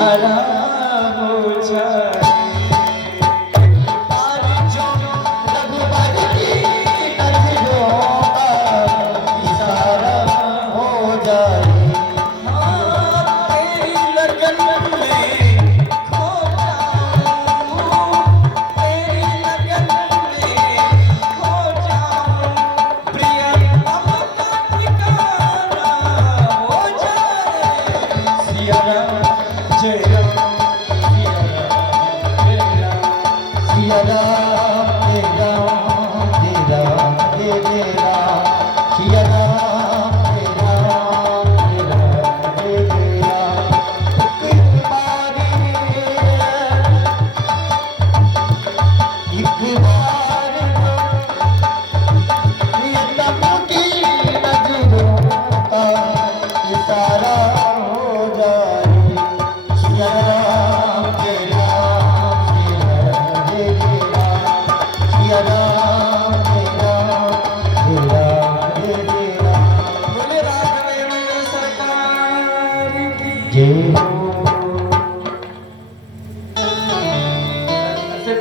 हरा हो जाए।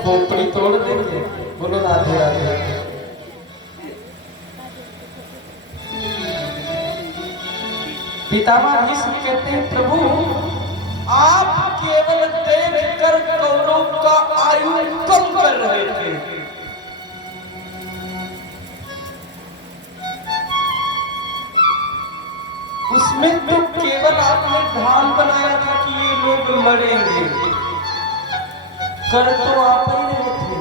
खोपड़ी तोड़ देंगे। बोलो राधे राधे। पितामह भीष्म कहते हैं प्रभु आप केवल देख कर कौरव का आयु कम कर रहे थे। उसमें तो केवल आपने ढाल बनाया था कि ये लोग लड़ेंगे, कर तो आप ही रहे थे।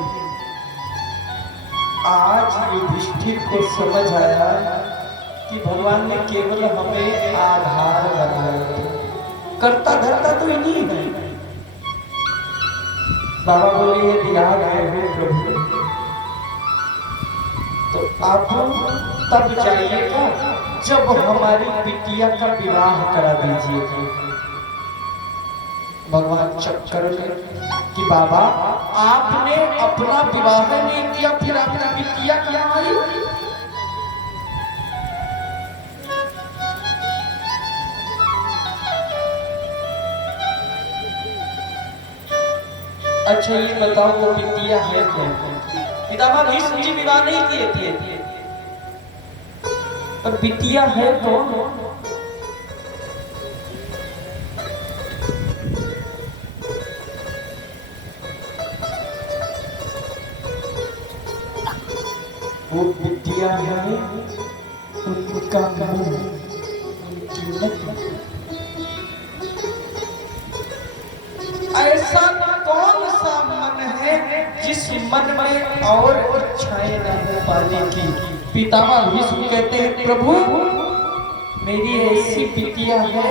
आज युधिष्ठिर को समझ आया कि भगवान ने केवल हमें आधार बनाया था, करता धरता तो इन्हीं है। बाबा बोले ये दिया गए हो प्रभु, तो आप तब जाइएगा जब हमारी बिटिया का विवाह करा दीजिएगा। भगवान चक्कर में कि बाबा आपने अपना विवाह नहीं किया, फिर आपने बिटिया क्या आई? अच्छा ये बताओ वो बिटिया है कौन? पितामह भीष्म जी विवाह नहीं किए थे, पर बिटिया है कौन? वो बिटिया है उनका मुंह, उनकी नक। ऐसा कौन सा मन है जिस मन में और इच्छाएं न हो पाने की? पितामह भीष्म कहते हैं प्रभु मेरी ऐसी बिटिया है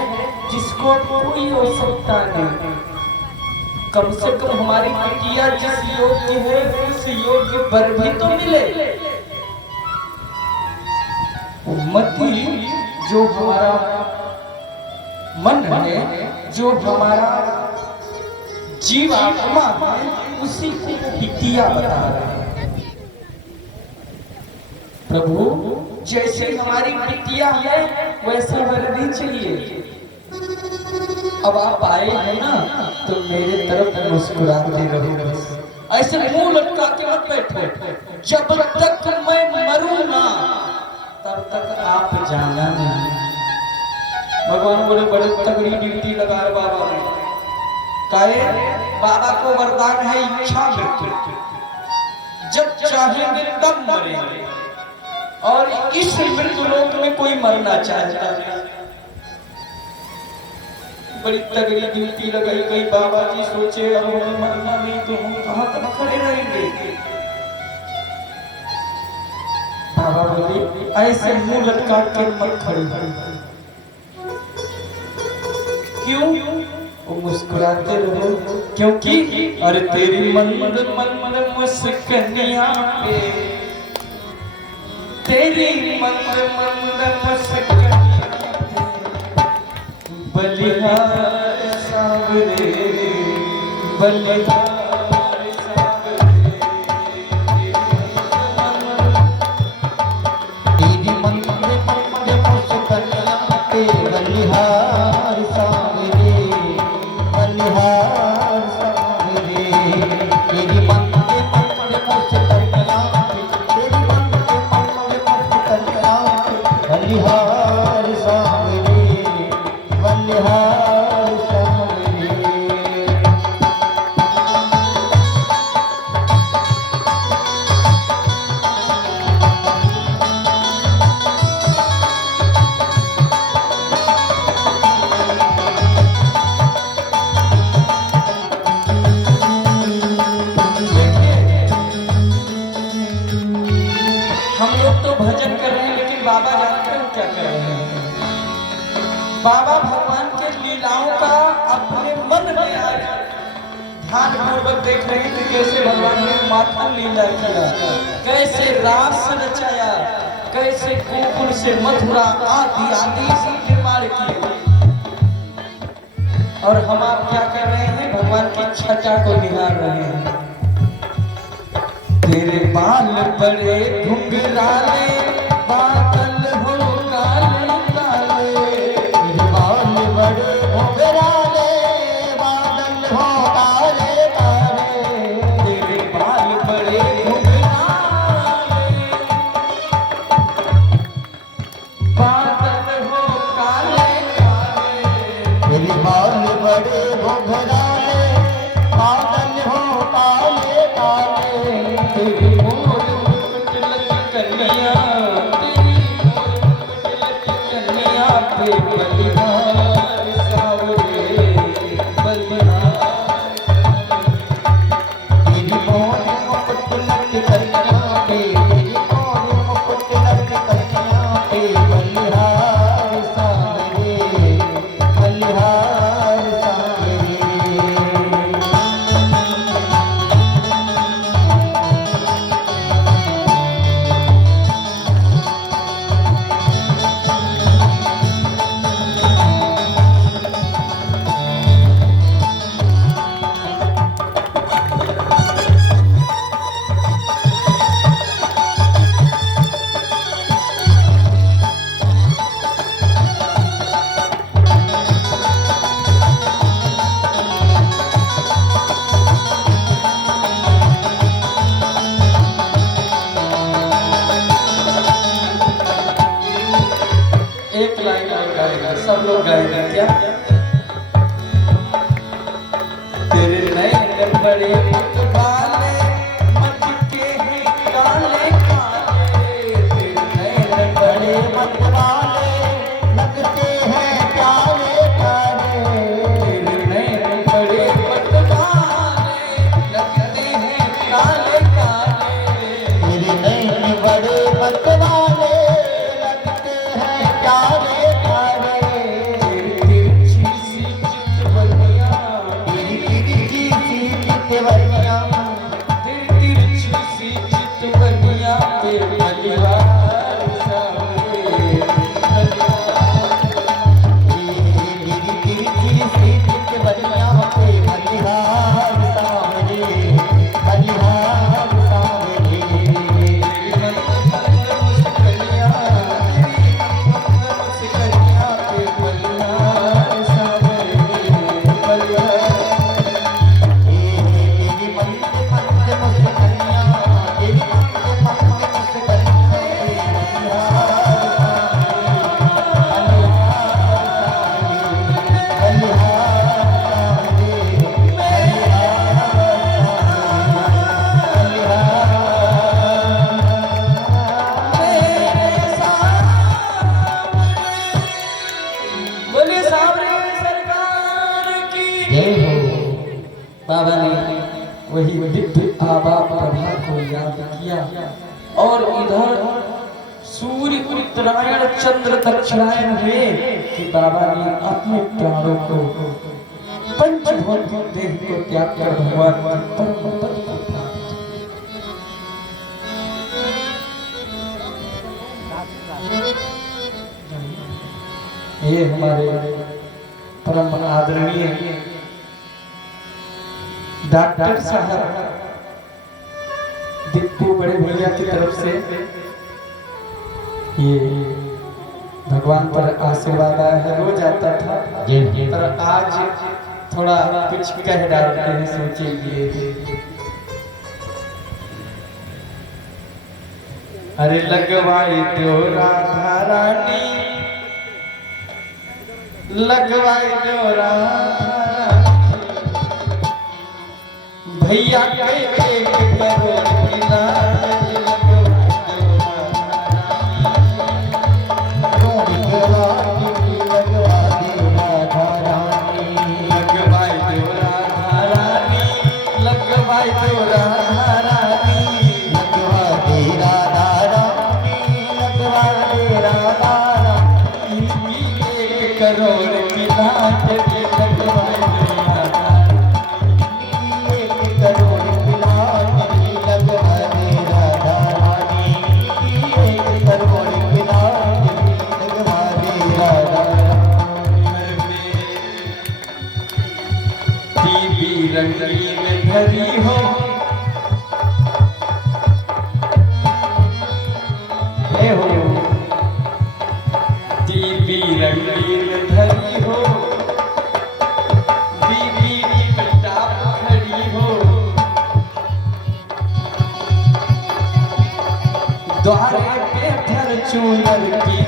जिसको कोई हो सकता नहीं। कम से कम हमारी बिटिया जिस योग्य है उस योग्य पर भी तो मिले। मति जो हमारा मन है, जो हमारा जीव आत्मा है, उसी को बिटिया बता रहा है। प्रभु जैसे हमारी बिटिया है वैसे वर भी चाहिए। अब आप आए हैं ना तो मेरे तरफ मुस्कुराते रहो, ऐसे मुंह लटका के मत बैठो। जब तक मैं मरूं ना तब तक आप जाना नहीं। भगवान बोले बड़े तगड़ी ड्यूटी लगा है बाबा ने। कहे बाबा को वरदान है इच्छा मृत्यु, जब चाहेंगे तब मरेंगे, और इस मृत्यु लोक में कोई मरना चाहता है। बड़ी तगड़ी ड्यूटी लगाई गई। बाबा जी सोचे अब हमें मरना नहीं तो हम कहाँ तक खड़े रहेंगे। बाबा बोले ऐसे मुंह लटका कर मत खड़े हो। क्यों? वो मुस्कुराते रहो, क्योंकि अरे तेरी मंद मंद मुस्कानिया पे, तेरी मंद मंद मुस्कानिया बलिहार सावरे, बलिहार बलिहार सावरे, हम लोग तो भजन कर रहे हैं, लेकिन बाबा जानते हो क्या कर रहे हैं? बाबा भगवान के लीलाओं का अपने मन में आज ध्यान पूर्वक देख रहे हैं कि कैसे भगवान ने माखन लीला किया, कैसे रास रचाया, कैसे गोकुल से मथुरा आदि आदि सब निर्माण किए। और हम आप क्या कर रहे हैं? भगवान की छटा को निहार रहे हैं। तेरे बाल बड़े घुंघराले, बादल हो काले काले। तेरे बाल बड़े घुंघराले, बादल हो काले काले। तेरे बाल बड़े घुंघराले, बादल हो काले काले। तेरे बाल बड़े घुंघराले, बादल हो काले काले। तेरी मोर मुकुट लगी कन्हैया, तेरी मोर मुकुट लगी कन्हैया पे बलिहार सावरे बलिहार। तेरी मोर मुकुट लग कन्हैया पे, तेरी मोर मुकुट लग कन्हैया पे। बलिहार सावरे, बलिहार सावरे। एक लाइन और गाएगा, सब लोग गाएगा क्या? तेरे नैन बड़े काले, मटके हैं काले काले। तेरे नैन बड़े मतवाले लगते हैं प्यारे प्यारे। तेरे नैन बड़े मतवाले, लगते हैं काले काले। तेरे नैन बड़े मतवाले लगते हैं प्यारे प्यारे। तिरछी सी चितवनिया, तेरी तिरछी सी चितवनिया, तिरछी सी चितवनिया पे बलिहार सावरे बलिहार। तेरी तिरछी सी चितवनिया पे बलिहार सावरे, बलिहार सावरे। तेरी मंद मुस्कनिया, तेरी मंद मुस्कनिया पे बलिहार सावरे बलिहार। तेरी मंद मंद मुस्कनिया, तेरी मंद मंद मुस्कनिया पे बलिहार बोले सावरे सरकार की। जय हो। बाबा ने वही दिव्य आबा प्रभा को याद किया और इधर सूर्य उत्तरायण चंद्र दक्षिणायन हुए कि बाबा ने अपने प्राणों को पंचभौतिक देह को त्याग कर भगवान की परम पद को प्राप्त किया। ये हमारे परम आदरणीय डॉक्टर साहब दीपू बड़े भैया की तरफ से ये भगवान पर आशीर्वाद आया है। रोज आता था पर आज थोड़ा कुछ कह डालते हैं सोचे लिए। अरे लगवाई दो राधा रानी, लगवाई दो राधा रानी, भैया के एक करोड़ की रानी, लगवाई दो राधा रानी, लगवाई दो राधा रानी, लगवा दो राधा रानी, लीन धरी हो, बीबी की बेटा खड़ी हो, द्वारे पे फॉर्च्यूनर की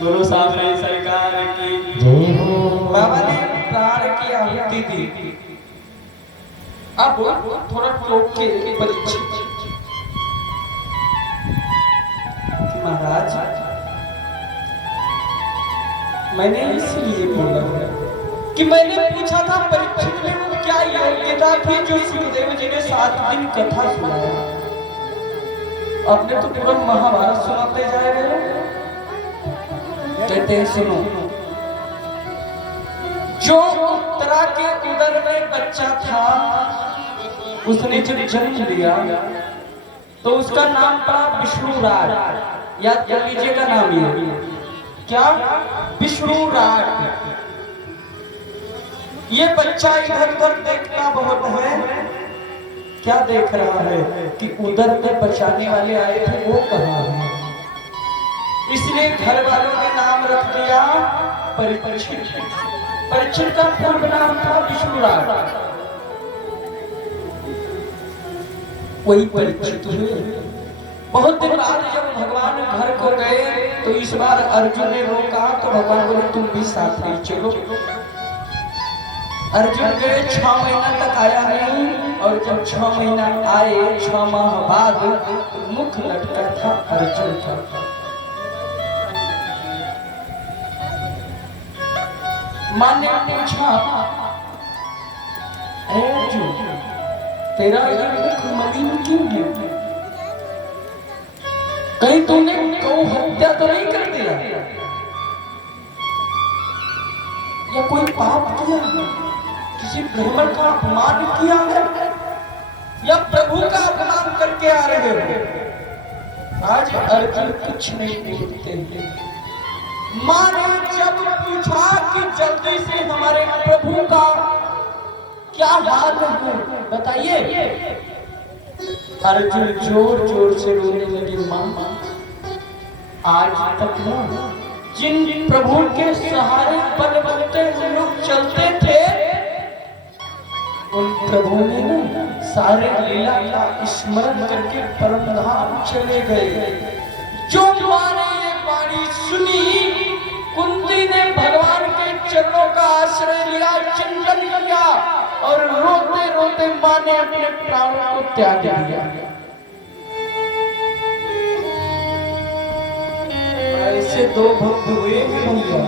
गुरु सामने सरकार की जय हो। बाबा ने प्राण की आहुति दी। अब थोड़ा टोक के परीक्षित महाराज, मैंने इसलिए बोला कि मैंने पूछा था परीक्षित में वो क्या योग्यता थी जो सुखदेव जी ने 7 दिन कथा सुनाया। आपने तो पूरा महाभारत सुनाते जा रहे हो। कहते हैं सुनो, जो उत्तरा के उदर में बच्चा था उसने जब जन्म लिया तो उसका नाम पड़ा विष्णुराज। याद कर लीजिएगा नाम ये क्या, विष्णुराज। ये बच्चा इधर उधर देखता बहुत है, क्या देख रहा है कि उधर में बचाने वाले आए थे वो कहाँ है। इसलिए घर वालों ने नाम रख दिया परीक्षित। परीक्षित का पूर्व नाम था विष्णुराज। वही परीक्षित हुए। बहुत दिन बाद जब भगवान घर को गए तो इस बार अर्जुन ने रोका तो भगवान बोले तुम भी साथ में चलो। अर्जुन गए, 6 महीना तक आया नहीं, और जब 6 महीना आए 6 माह बाद मुख लटका था अर्जुन का। मां ने पूछा, अर्जुन तेरा ये मुख मलिन क्यों है? कहीं तूने गौ हत्या तो नहीं कर दिया या कोई पाप किया, किसी ब्राह्मण का अपमान किया है या प्रभु का अपमान करके आ रहे हो? आज अर्जुन कुछ नहीं बोलते। मां ने जब पूछा कि जल्दी से हमारे प्रभु का क्या हाल है बताइए, अर्जुन जोर जोर से रोने लगे। मां आज तक ना जिन प्रभु के सहारे बल बनते हम लोग चलते थे, उन प्रभु ने ना सारे लीला का स्मरण करके परम धाम चले गए। जो मां ने ये वाणी सुनी, कुंती ने भगवान के चरणों का आश्रय लिया, चिंतन किया और रोते रोते मां ने अपने प्राणों को त्याग दिया। ऐसे 2 भक्त हुए भैया,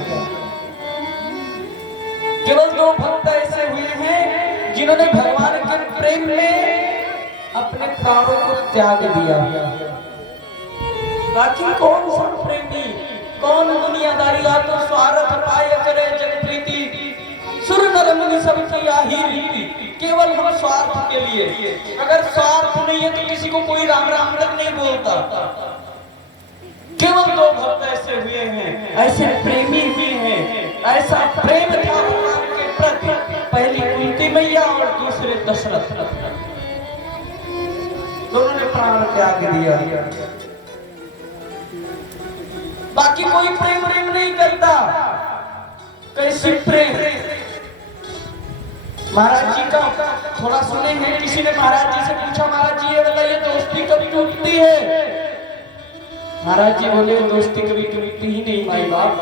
केवल 2 भक्त ऐसे हुए हैं जिन्होंने भगवान के प्रेम में अपने प्राणों को त्याग दिया। बाकी कौन सा प्रेमी, कौन दुनियादारी तो स्वार्थ पाए करे जग प्रीति, सुर नर मुनि सब की आही रीति। केवल हम स्वार्थ के लिए, अगर स्वार्थ नहीं है तो किसी को कोई राम राम तक नहीं बोलता। केवल 2 भक्त ऐसे हुए हैं, ऐसे प्रेमी भी हैं। ऐसा प्रेम था भगवान के प्रति, पहली कुंती मैया और दूसरे दशरथ, दोनों ने प्राण त्याग दिया। बाकी कोई प्रेम नहीं करता। कैसे प्रेम? महाराज जी का थोड़ा सुने हैं, किसी ने महाराज जी से पूछा, महाराज जी ये बताइए दोस्ती कभी टूटती है? महाराज जी बोले दोस्ती कभी टूटती ही नहीं भाई बाप।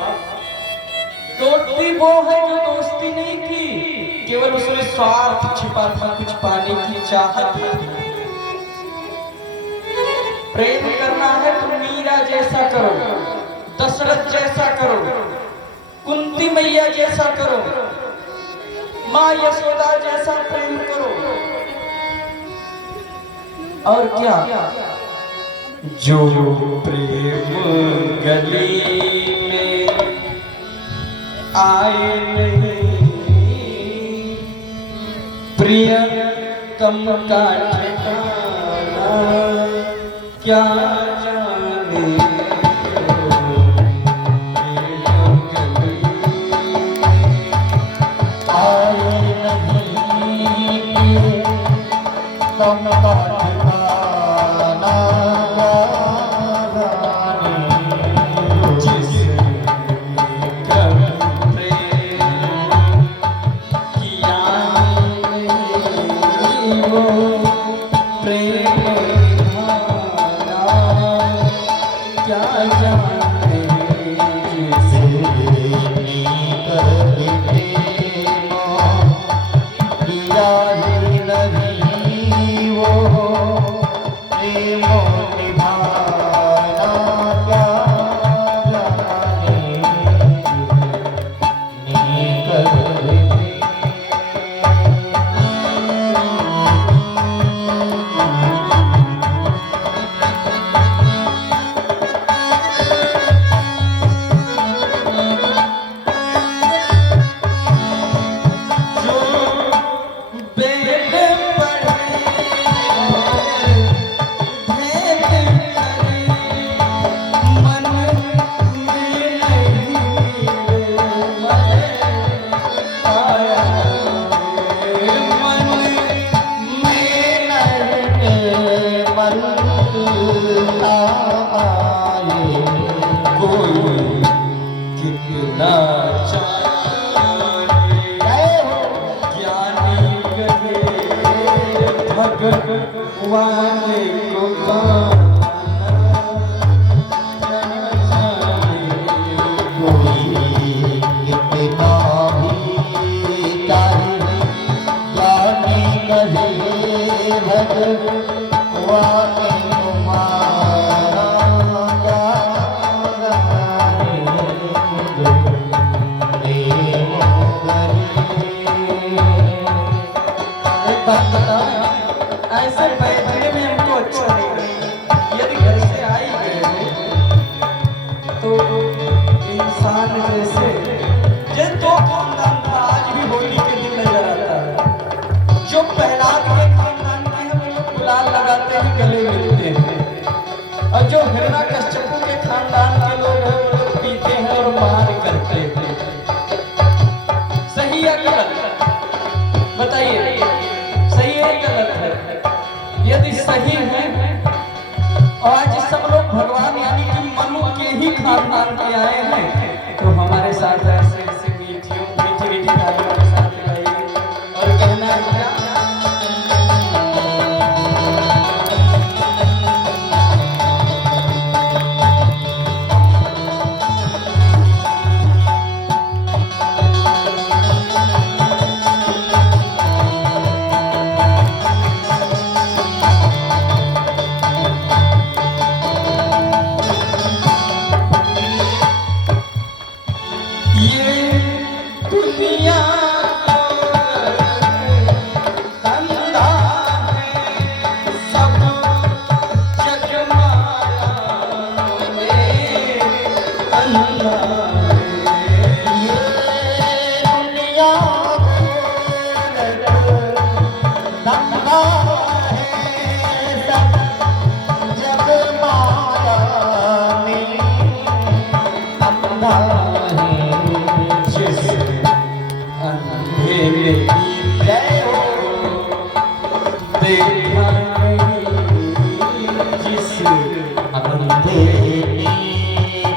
टूटती वो है जो दोस्ती नहीं की, केवल उसमें स्वार्थ छिपा था, कुछ पाने की चाहत थी। प्रेम करना है तो मीरा जैसा करो, दशरथ जैसा करो, कुंती मैया जैसा करो, माँ यशोदा जैसा प्रेम करो। और क्या जो प्रेम गली में आए नहीं, प्रियतम का ठिकाना क्या जाने। कितना ज्ञानी कहे भगवान को ऐसे बैठने में हमको अच्छा नहीं लगता। यदि घर से आई गए तो इंसान जैसे दो खानदान था, आज भी होली के दिन नजर आता है। जो प्रहलाद के खानदान के हैं वो लोग गुलाल लगाते हैं, गले मिलते हैं, और जो हिरण्यकश्यप के खानदान के लोग हैं वो लोग पीते हैं और मार करते हैं। सही या गलत बताइए? सही है गलत है? यदि सही है और आज सब लोग भगवान यानी कि मनु के ही खानदान के आए हैं, तो हमारे साथ ऐसे ऐसे मीठी मीठी गालियों के साथ गाइए और कहना है क्या?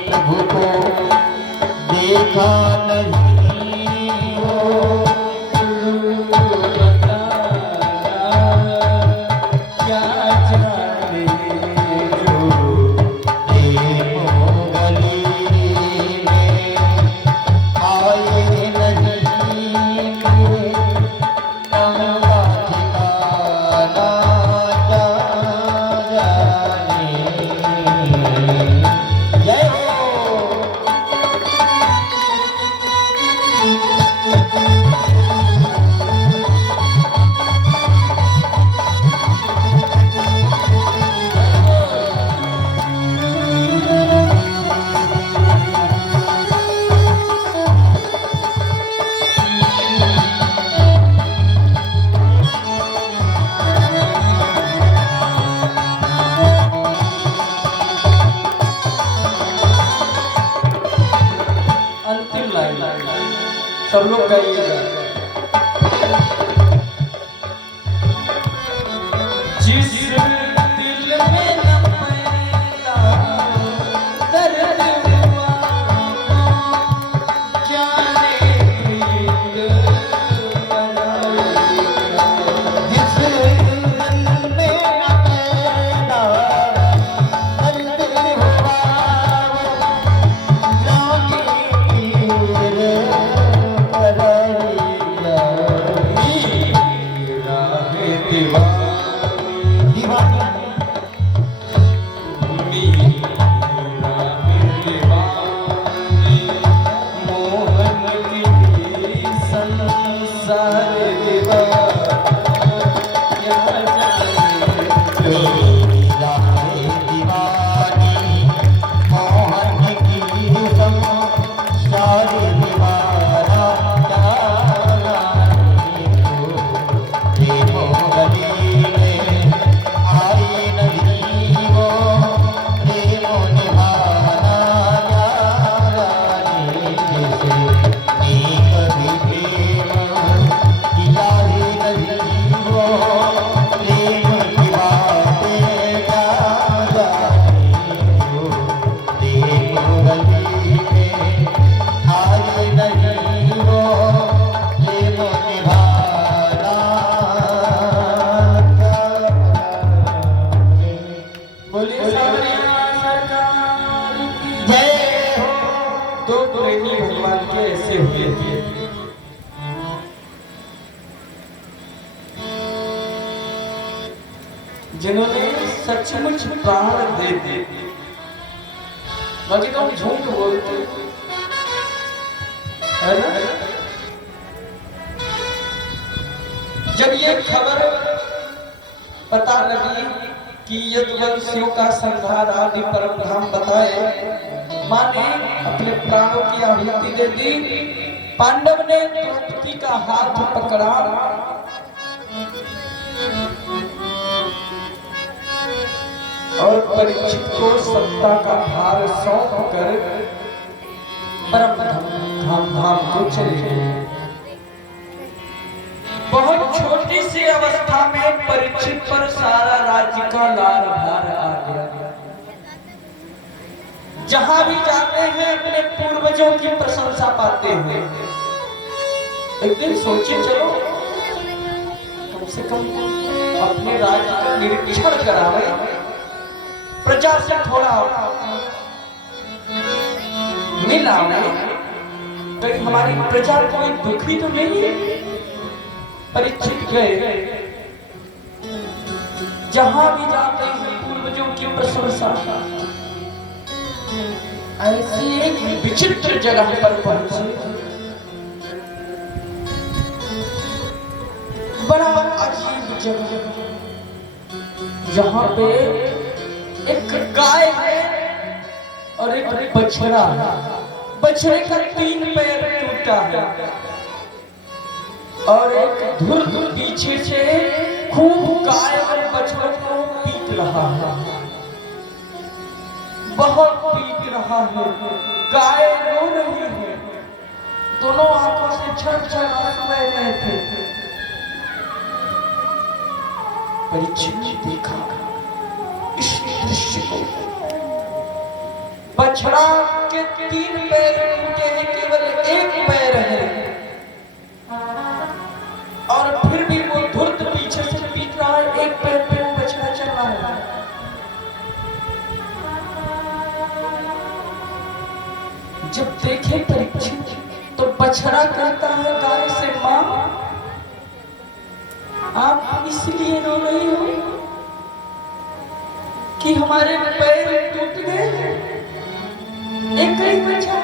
प्रभु को देखा नहीं हो क्या जाने जो गली में आए नहीं जरूर गाइएगा। जिस दिल में न पैदा दर्द हुआ जाने जिस दिल में न पैदा दर्द हुआ जाने पीर कराइया। राह दीवानी दीवानी मोहन की संसार राहे दीवानी मोहन की संसार दीवाना प्रेमो गली में आई नदी वो प्रेमो निभाना कभी प्रेम किया ही नदी वो प्रेम निभाते प्रेम गली में आई नदी वो प्रेम निभाना। बोलिए सावरिया सरकार की जय हो। दो प्रेमी भगवान के ऐसे हुए थे। जिन्होंने सचमुच प्राण दे दिए। बाकी तो हम झूठ बोलते है ना। जब ये खबर पता लगी कि यदुवंशियों का संहार आदि परम धाम बताए, मां ने अपने प्राणों की आहुति दे दी। पांडव ने द्रौपदी का हाथ पकड़ा और परीक्षित को सत्ता का भार सौंप कर परम धाम को चले गए। बहुत छोटी सी अवस्था में परीक्षित पर सारा राज्य का लार भार आ गया। जहां भी जाते हैं अपने पूर्वजों की प्रशंसा पाते हैं। एक दिन सोचे चलो कम से कम अपने राज्य का निरीक्षण करावे, प्रजा से थोड़ा मिलावे, कहीं हमारी प्रजा कोई दुखी तो नहीं है। परीक्षित गए, जहां भी जाते हैं पूर्वजों की प्रशंसा। ऐसी एक विचित्र जगह पर पहुंचे, बड़ा अजीब जगह, जहां पे एक गाय है और एक बछड़ा है। बछड़े का 3 पैर टूटा है और एक धुर्त पीछे से खूब गाय और बछड़े को पीट रहा है, बहुत पीट रहा है। गाय रो रही है, दोनों आंखों से झरझर आंसू बह रहे थे। परीक्षित ने देखा इस दृश्य को। बछड़ा के 3 पैर टूटे हैं, केवल 1 पैर है और फिर भी वो धुर्त पीछे से पीट रहा है। 1 पैर पे बछड़ा चल रहा है। जब देखे परीक्षित तो बछड़ा कहता है गाय से, मां आप इसलिए रो रही हो कि हमारे पैर टूट गए, एक ही बचा,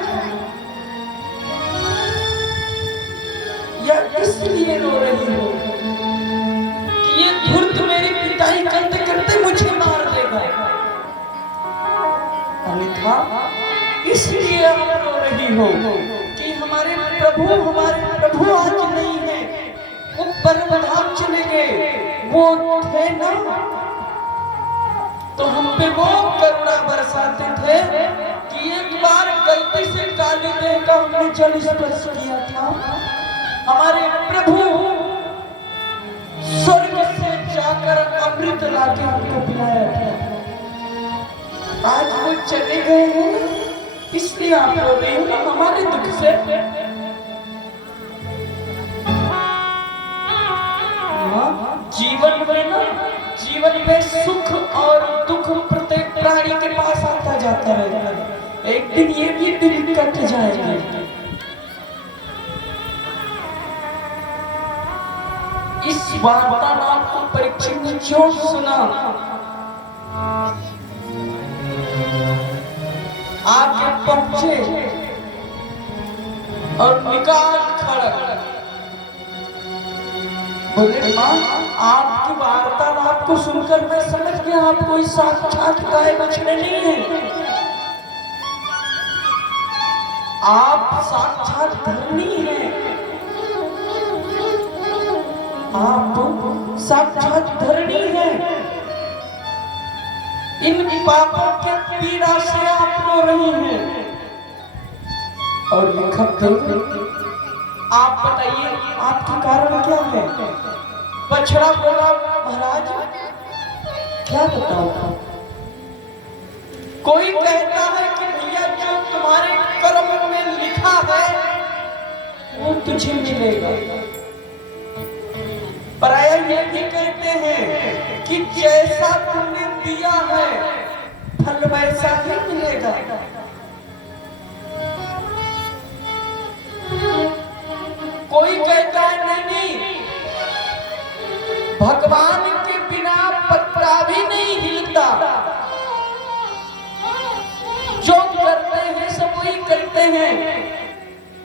या इसलिए रो रही हो कि ये धुर्त मेरी पिटाई करते करते मुझे मार देगा, अन्यथा इसलिए आप रो रही हो कि हमारे प्रभु आज नहीं है, वो परम धाम चले गए। वो थे ना तो हम पे वो करुणा बरसाते थे कि एक बार गलती से काली देह का हमने जल स्पर्श किया था हमारे प्रभु स्वर्ग से जाकर अमृत लाके हमको पिलाया था। आज वो चले गए हैं, इसलिए आप रो रही हो ना हमारे दुख से। जीवन में ना, जीवन में सुख और दुख प्रत्येक प्राणी के पास आता जाता रहता है। एक दिन ये भी दिन कट जाएंगे। इस वार्तालाप को परीक्षित ने क्यों सुना? आगे पहुंचे और निकाल खड़ा बोले, माँ आपकी वार्तालाप को सुनकर मैं समझ गया आप कोई साक्षात गाय बछड़े नहीं है, आप साक्षात धरनी है, आप साक्षात धरनी है। इन पापों के पीड़ा से आप रो रही हैं। और लिखत आप बताइए आपका कारण क्या है? बछड़ा बोला, महाराज क्या बताऊं? कोई कहता है कि भैया जो तुम्हारे कर्म में लिखा है वो तुझे मिलेगा, पराया ये भी कहते हैं कि जैसा तुमने दिया है फल वैसा ही मिलेगा। कोई कहता है नहीं, भगवान के बिना पत्ता भी नहीं हिलता, जो करते हैं सब वही करते हैं।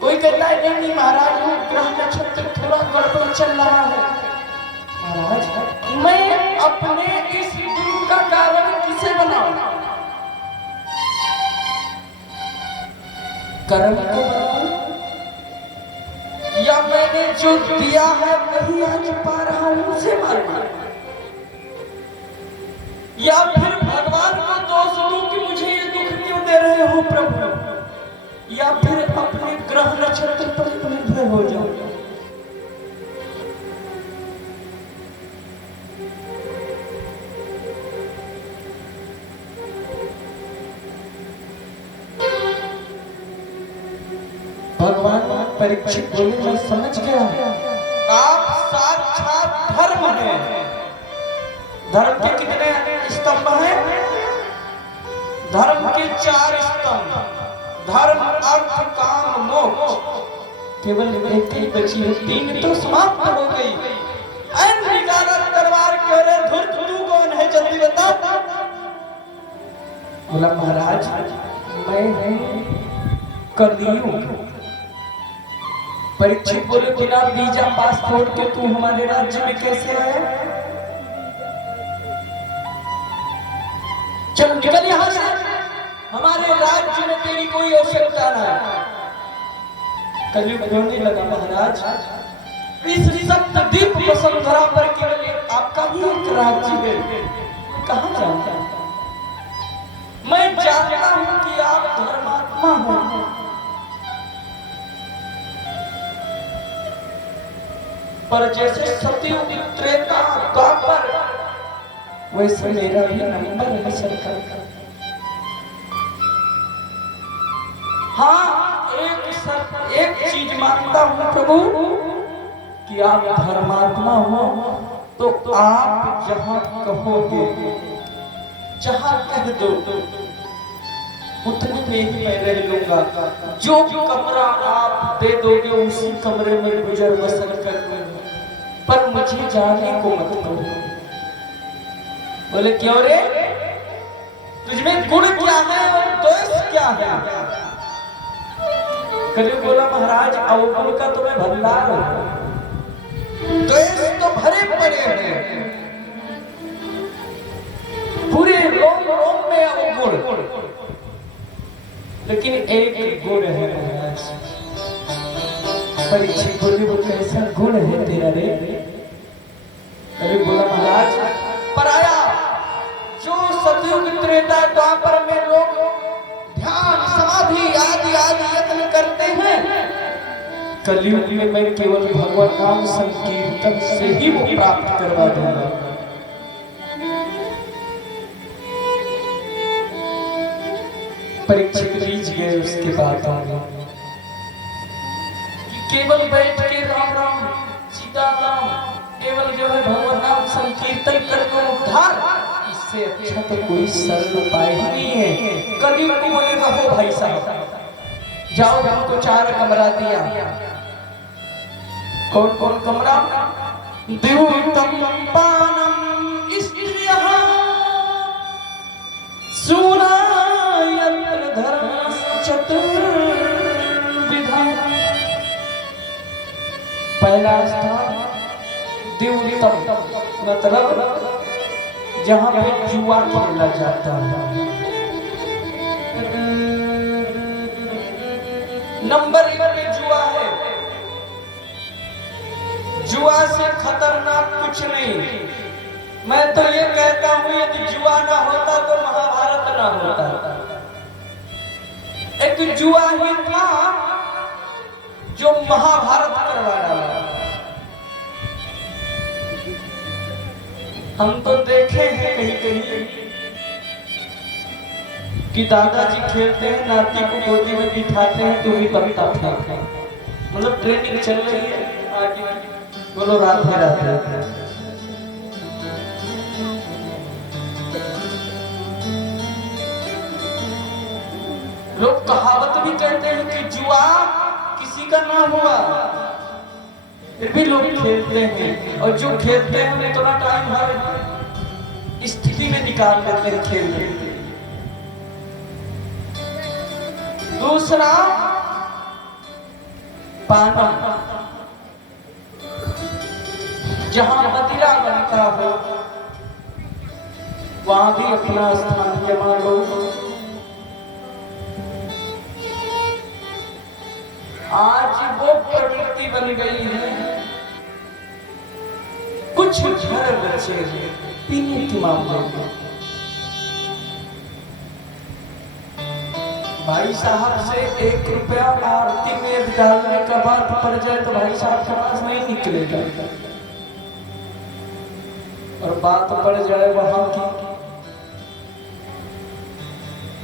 कोई कहता है नहीं महाराज ग्रह नक्षत्र थोड़ा गड़बड़ चल रहा है। महाराज मैं अपने इस दुख का कारण किसे बनाऊं? कर्म को बनाऊं या मैंने जो दिया है वही आज पा रहा हूं उसे मानूं, या फिर भगवान को दोष दूं कि मुझे ये दुख क्यों दे रहे हो प्रभु, या फिर अपने ग्रह नक्षत्र पर निर्भर हो जाऊं। भगवान परीक्षित बोले, मैं समझ गया आप साक्षात धर्म हैं। धर्म के कितने स्तंभ हैं? धर्म के 4 स्तंभ, धर्म अर्थ काम मोक्ष। केवल एक ही बची है, 3 तो समाप्त हो गई। निकाला तलवार करे, धुर्त तू कौन है जल्दी बता। बोला महाराज मैं कलियुग। परीक्षित बोले, बिना वीजा पासपोर्ट के तू हमारे राज्य में कैसे आया? चल निकल यहां से, हमारे राज्य में तेरी कोई आवश्यकता नहीं। कलयुग रोने लगा, महाराज इस सप्तद्वीप वसुंधरा पर केवल आपका ही एक राज्य है, कहां जाऊंगा? मैं जानता हूं कि आप धर्मात्मा हो, पर जैसे सतयुग त्रेता द्वापर वैसे मेरा भी नंबर है सरकार का। हाँ एक चीज मानता हूँ प्रभु कि आप धर्मात्मा हो, तो आप जहाँ कहोगे, जहाँ कह दो उतने में ही मैं रह लूंगा। जो कमरा आप दे दोगे उसी कमरे में गुजर बसर कर लूंगा, पर मुझे जाने को मत कहो। बोले क्यों रे, तुझमें गुण क्या है और दोष क्या है? कलयुग बोला, महाराज अवगुण का तुम्हें भंडार हो, दोष तो भरे पड़े हैं, पूरे रोम रोम में अवगुण, लेकिन एक गुण है महाराज। परीक्षित बोले, वो कैसा गुण है तेरा रे? कलयुग बोला, महाराज पराया जो सतयुग त्रेता द्वापर में लोग ध्यान समाधि आदि आदि यत्न करते हैं, कलयुग में मैं केवल भगवान नाम संकीर्तन से ही वो प्राप्त करवा दूंगा। परीक्षित रीझ गए उसके बाद कि केवल बैठ के राम राम सीता राम केवल जो है भगवान नाम संकीर्तन करके उद्धार, इससे अच्छा तो कोई सरल उपाय ही नहीं है। कलयुग को बोले रहो भाई साहब, जाओ हमको 4 कमरा दिया। कौन कौन कमरा? द्यूतम पानम स्त्रियः सूरायत्र धर्म चतुर्विधा। पहला स्थान द्यूतम मतलब जहां पे जुआ खेला जाता है। नंबर 1 पे जुआ है। जुआ से खतरनाक कुछ नहीं। मैं तो ये कहता हूं यदि जुआ ना होता तो महाभारत ना होता। एक जुआ ही था जो महाभारत करवा डाला। हम तो देखे हैं कहीं कहीं कि दादाजी खेलते हैं, नाती को गोदी में बिठाते हैं, तुम ही पत्ता फेंकते हैं। मतलब ट्रेनिंग चल रही है आगे। बोलो राधे राधे। लोग कहावत भी कहते हैं कि जुआ किसी का ना हुआ, फिर भी लोग खेलते हैं। और जो खेलते हैं उन्हें थोड़ा टाइम हर स्थिति में निकाल देते हैं खेलने। दूसरा पाना, जहां मदिरा बनता हो वहां भी अपना स्थान जमा लो। आज वो प्रवृत्ति बन गई है, कुछ घर बचे हैं पीने के मामले में। भाई साहब से 1 रुपया आरती में डालने का बात पड़ जाए तो भाई साहब के पास नहीं निकलेगा, और बात पड़ जाए वहां की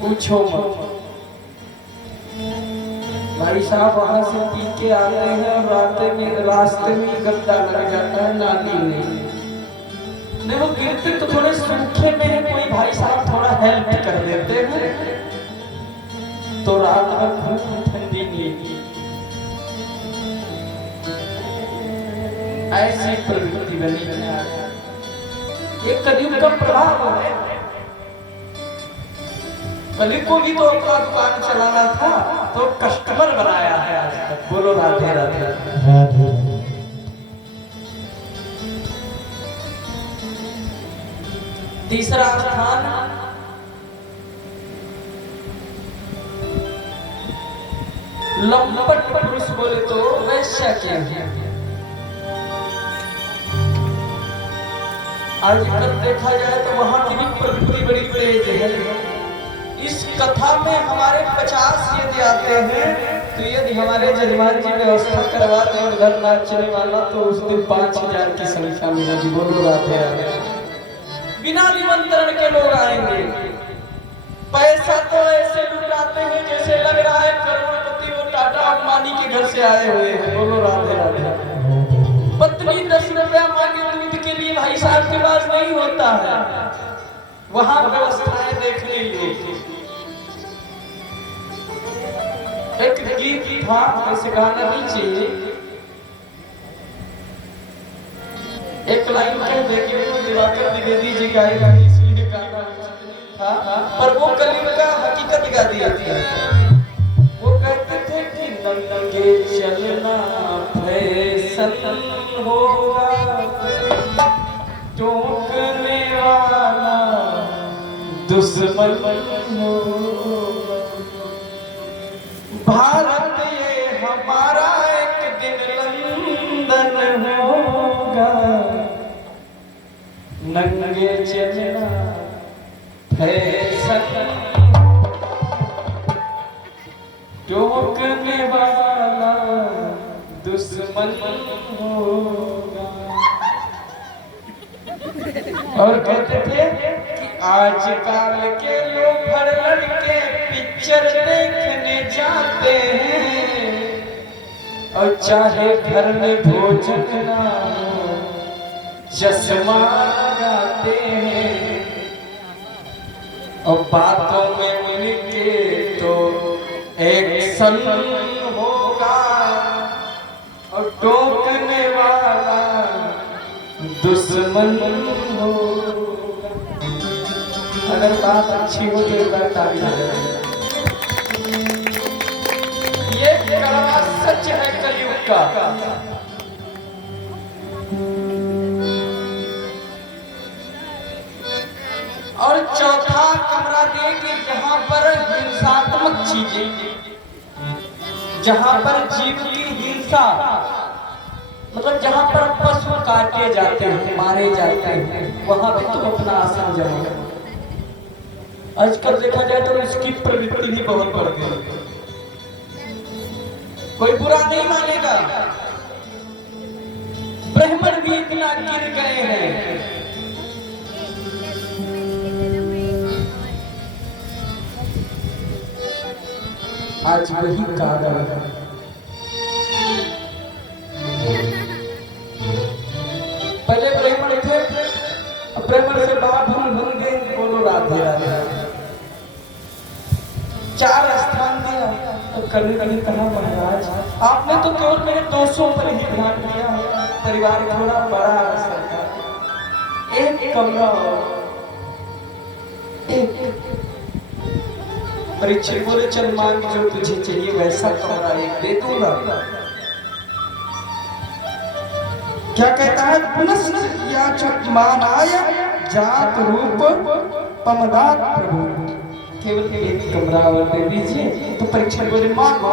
पूछो मत। भाई साहब वहां से पी के आते हैं और रास्ते में गद्दा लग जाता है नाली में। देखो गिरते तो थोड़े सूखे में है, कोई भाई साहब थोड़ा हेल्प कर देते हैं तो रात भर खूब ठंडी नींद। ऐसी प्रवृत्ति बनी है, ये कलयुग का प्रभाव है। कलयुग को भी तो अपना दुकान चलाना था तो कस्टमर बनाया है आज तक। बोलो राधे राधे राधे। तीसरा स्थान लंपट पुरुष बोले तो वैश्या क्या है। आजकल देखा जाए तो वहां की भी प्रवृत्ति बड़ी तेज है। इस कथा में हमारे 50 यदि आते हैं तो यदि हमारे जजमान जी व्यवस्था करवा दें उधर नाचने वाला तो उस दिन 5000 की संख्या मिलेगी। बोलो राधे राधे। बिना निमंत्रण के लोग आएंगे, पैसा तो ऐसे लुटाते हैं जैसे लग रहा है करोड़पति वो टाटा अंबानी के घर से आए हुए हैं। बोलो राधे राधे। पत्नी 10 रुपया मांगे दूध के लिए भाई साहब के पास नहीं होता है, वहां व्यवस्थाएं देख लीजिए। एक गीत था, ऐसे गाना नहीं चाहिए, एक लाइन कह देंगे वो दिवाकर द्विवेदी जी गाएगा, इसलिए गाना था, पर वो कलयुग का हकीकत गा दिया था। वो कहते थे कि नंगे चलना फैशन होगा, टोकने वाला दुश्मन होगा। भारत ये हमारा एक दिन लंदन होगा, नंगे चलना फैशन, टोकने वाला दुश्मन होगा। और कहते थे कि आजकल के लोग हर लड़के पिक्चर देखने जाते हैं और चाहे घर में भोजन ना हो चश्मा लगाते हैं और बातों में उनके तो एक्शन होगा और टोकने वाला दुश्मन होगा। अगर बात अच्छी हो तो एक बार ताली बजाएं। ये कड़वा सच है कलयुग का। और चौथा कमरा देंगे जहां पर हिंसात्मक चीजें, जहां पर जीव की हिंसा, मतलब जहां पर पशु काटे जाते हैं, मारे जाते हैं, वहां भी तुम अपना आसन जमाओ। आजकल देखा जाए तो इसकी प्रवृत्ति ही बहुत बढ़ गई। कोई बुरा नहीं मानेगा, ब्राह्मण भी इतना गिर गए हैं। आज वही कारण है। पहले ब्राह्मण थे, ब्राह्मण से बाप हम बन गए, बोलो राधे राधे। 4 स्थान दिया तो कभी कभी कहा महाराज आपने तो केवल मेरे दोषों पर ही ध्यान दिया है, परिवार थोड़ा बड़ा है सरकार, एक कमरा एक। परीक्षित बोले चल मांग जो तुझे चाहिए वैसा कमरा एक दे दूंगा। क्या कहता है पुनः याचक मानाय जात रूप पमदात प्रभु, केवल एक कमरा और दे दीजिए। तो परीक्षित बोले मांगो।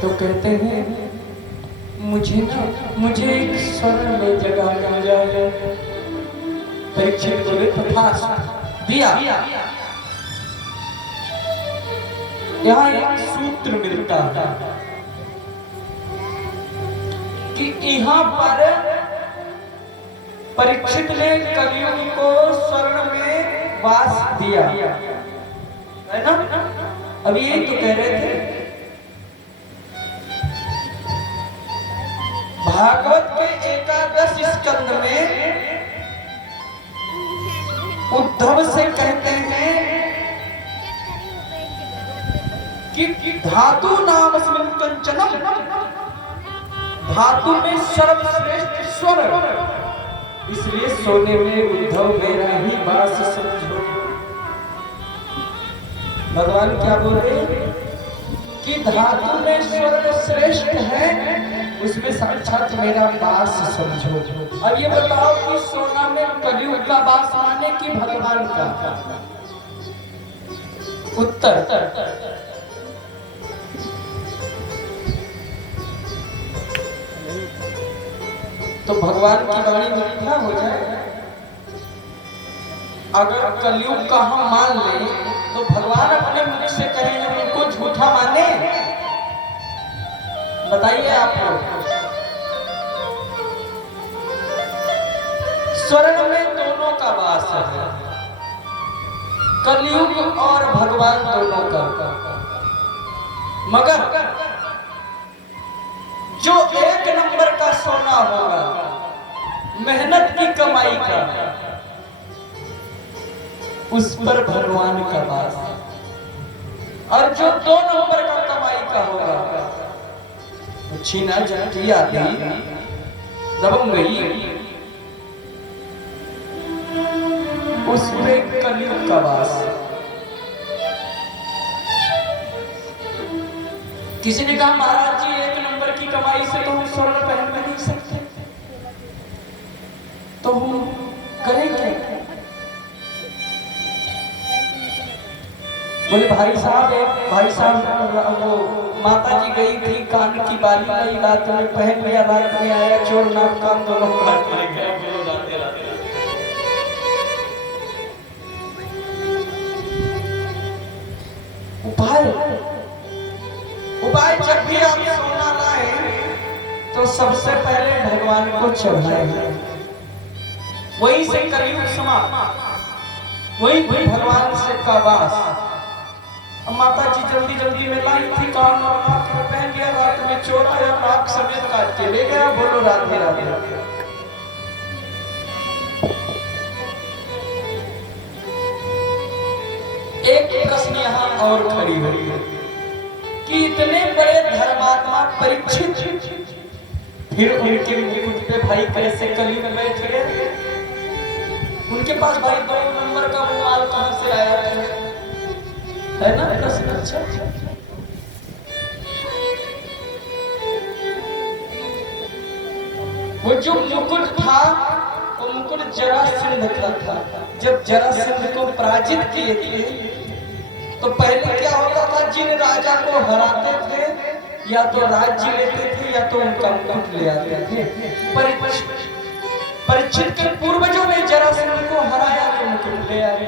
तो कहते हैं मुझे एक स्वर्ग में जगह मिल जाए। परीक्षित बोले तथास्तु, दिया। यहाँ एक सूत्र मिलता है कि यहाँ पर परीक्षित ने कलियुग को स्वर्ण में वास दिया है ना। अभी यही तो कह रहे थे भागवत के 11 स्कंद में उद्धव से कहते हैं कि धातु नाम स्मिन् कंचनम, धातु में सर्वश्रेष्ठ स्वर्ण, इसलिए सोने में उद्धव मेरा ही वास समझो। भगवान क्या बोल रहे कि धातु में स्वर्ण श्रेष्ठ है, उसमें साक्षात मेरा वास समझो। अब ये बताओ कि सोना में कलियुग का वास माने कि भगवान का? उत्तर तो भगवान की वाणी मिथ्या हो जाए। अगर कलयुग का हम मान लें तो भगवान अपने मुख से कहें हम उनको झूठा माने? बताइए आप लोग। स्वर्ण में दोनों का वास है, कलयुग और भगवान दोनों का। मगर जो 1 नंबर का सोना होगा, मेहनत की कमाई का, उस पर भगवान का वास। और जो 2 नंबर का कमाई का होगा, छीना जाती आती दबंग गई, उसमें कलयुग का वास। किसी ने कहा महाराज जी 1 नंबर की कमाई से तो हम स्वर्ण पहन नहीं सकते, तो हम करेंगे। बोले भाई साहब वो माता जी गई थी, कान की बाली लाई, रात में पहन लिया, रात में आया चोर, नाक कान दोनों काट ले गया। उपाय तो सबसे पहले भगवान को चढ़ाएंगे, वही से कलयुग समाप्त, वही भगवान से का वास। अब माता जी जल्दी जल्दी में लाई थी, काम पहन गया, रात में चोर आया, नाक समेत काट के ले गया। बोलो राधे राधे। एक प्रश्न यहाँ और खड़ी हुई है कि इतने बड़े धर्मात्मा परीक्षित फिर उनके मुकुट पे भाई कैसे कलयुग में बैठ गए? उनके पास भाई 2 नंबर का माल कहां से आया है ना प्रश्न? अच्छा, वो जो मुकुट था वो मुकुट जरासंध का था। जब जरासंध को पराजित किए थे तो पहले क्या होता था, जिन राजा को हराते थे या तो राज्य लेते थे या तो उनका मुकुट ले आते थे। परीक्षित के पूर्वजों ने जरासंध को हराया तो मुकुट ले आए।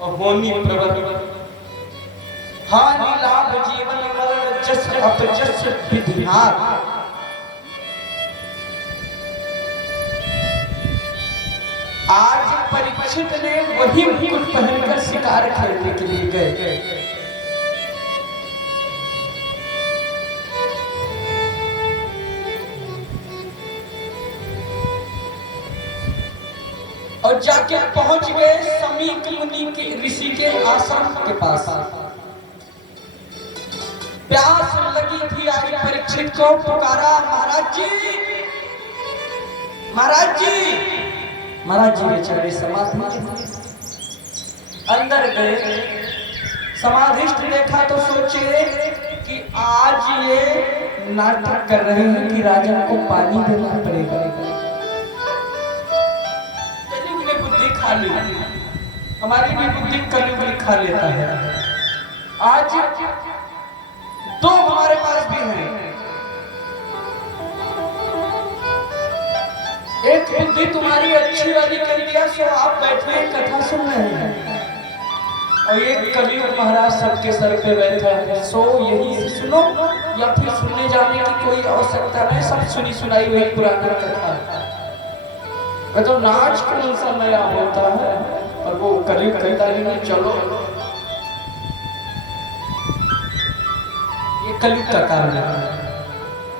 और होनी प्रबल हानि लाभ जीवन मरण जस अपजस विधिहार। आज परीक्षित ने वही मुकुट पहनकर शिकार खेलने के लिए गए। और जाके पहुंच गए समीक मुनि के ऋषि के आश्रम के पास। प्यास लगी थी, आज परीक्षित को पुकारा, महाराज जी, महाराज जी। महाराज जी बेचारे समाधि अंदर गए। समाधिस्थ देखा तो सोचे कि आज ये नाटक कर रहे हैं कि राजा को पानी देना पड़ेगा। कलयुग ने बुद्धि खा ली, हमारी भी बुद्धि कलयुग खा लेता है। आज 2 हमारे पास भी हैं। एक बुद्धि तुम्हारी अच्छी वाली कर दिया सो आप बैठे कथा सुन रहे हैं, और एक कलयुग महाराज सबके सर पे बैठा है। सो यही सुनो या फिर सुनने जाने की कोई आवश्यकता नहीं, सब सुनी सुनाई हुई पुरानी कथा। तो नाच कौन सा नया होता है, और वो कलयुग कहता है चलो, ये कलयुग का कारण है।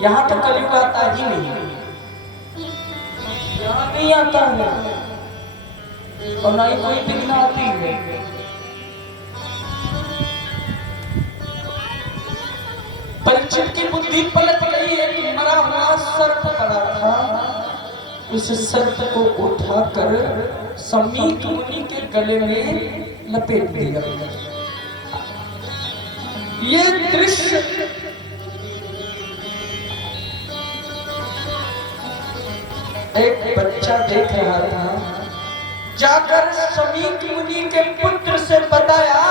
यहाँ तो कलयुग आता ही नहीं, यहाँ नहीं आता है, और ना ही कोई विघ्न आती है। परीक्षित की बुद्धि पलट गई। एक मरा हुआ सर्प पड़ा था, उस सर्प को उठाकर समीक मुनि के गले में लपेट दिया। ये दृश्य एक बच्चा देख रहा था, जाकर समीक मुनि के पुत्र से बताया,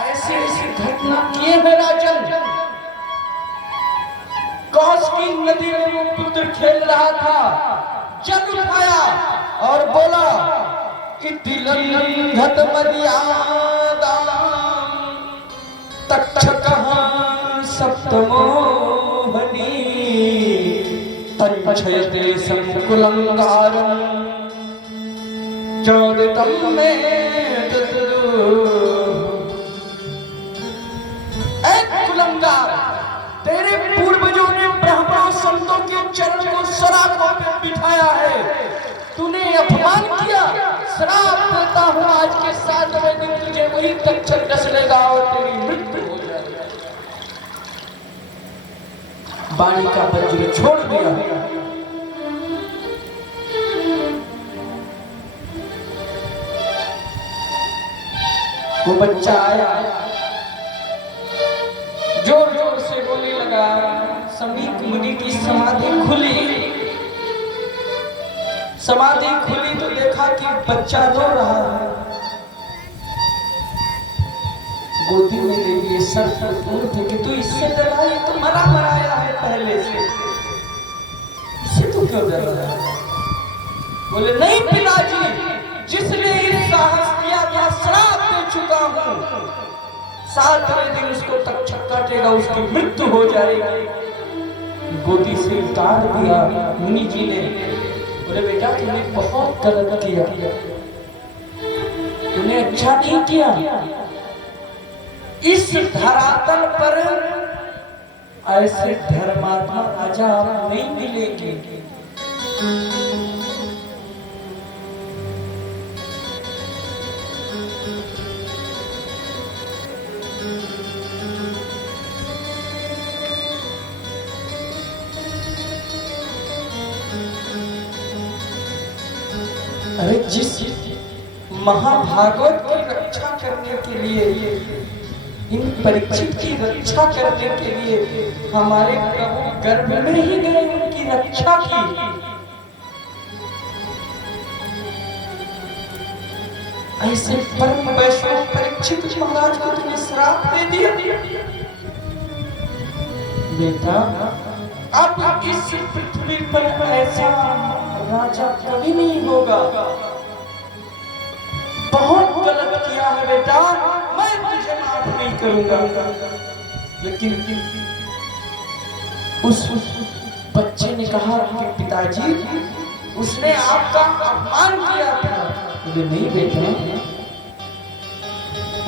ऐसी ऐसी घटना किए है राजन। कौश की नदी में वो पुत्र खेल रहा था, जल उठाया और बोला, इतिलंघत मर्यादा तक्षकः सप्तमोहनी तच्छयते संकुलंकारं चोदितं मे कुलंगार, तेरे पूर्वजों ने ब्राह्मणों संतों के चरण को सरापों पे बिठाया है, तूने अपमान किया। श्राप देता हूँ, आज के 7वें दिन तुझे वही तक्षक डस लेगा और तेरी मृत्यु हो जाएगी। वाणी का वज्र छोड़ दिया। वो बच्चा आया, जोर जोर से बोलने लगा। समीक मुनि की समाधि खुली। समाधि खुली तो देखा कि बच्चा रो रहा है, गोदी में ले लिए, सर पर दूर थे कि तू इससे डरा है, तो मरा मराया है पहले से, इससे तू क्यों डर रहा है? बोले नहीं पिताजी, जिसने इस साहस किया था श्राप दे चुका हूं, 7वें दिन उसको तक्षक काटेगा, उसकी मृत्यु हो जाएगी। गोदी से उतार दिया मुनि जी ने। बोले बेटा तुमने बहुत गलत किया, तुमने अच्छा नहीं किया। इस धरातल पर ऐसे धर्मात्मा राजा आप नहीं मिलेंगे। अरे जिस महाभागवत की रक्षा करने के लिए, इन परीक्षित की रक्षा करने के लिए हमारे प्रभु गर्भ में ही गए, उनकी रक्षा की। ऐसे परम वैष्णव परीक्षित महाराज को तुमने श्राप दे दिया। बेटा अब इस पृथ्वी पर ऐसा राजा कभी नहीं होगा। बहुत गलत किया है बेटा, मैं तुझे माफ नहीं करूंगा। लेकिन उस बच्चे ने कहा कि पिताजी उसने आपका अपमान किया था। बोले नहीं बेटा,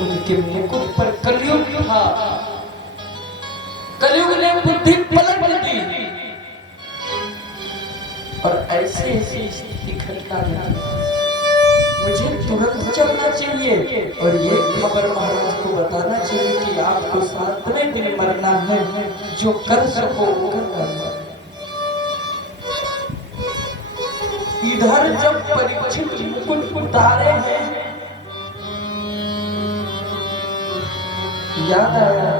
उनके मुकुट पर कलयुग था, कलयुग ने बुद्धि पलट दी और ऐसे ऐसी स्थिति घटना घटी। मुझे तुरंत चलना चाहिए और ये खबर महाराज को बताना चाहिए कि आपको 7वें दिन मरना है, जो कर सको वो करना। इधर जब परीक्षित मुकुट उतारे हैं, याद आया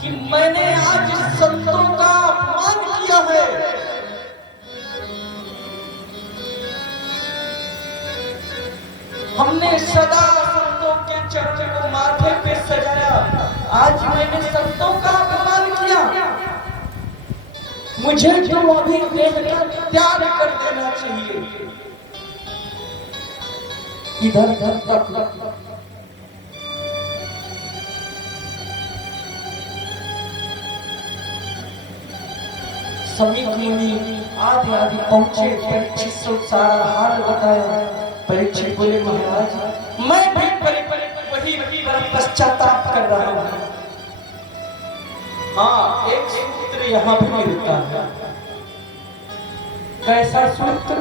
कि मैंने आज संतों का अपमान किया है। हमने सदा संतों के चरण को माथे पे सजाया, आज मैंने संतों का अपमान किया। मुझे तो अभी देह का त्याग कर देना चाहिए। इधर तक समीप मुनि आदि आदि पहुंचे। परीक्षित से सारा हाल बताया। परीक्षित बोले महाराज मैं भी वही पश्चाताप कर रहा हूं। हाँ, एक सूत्र यहाँ भी मिलता है। कैसा सूत्र?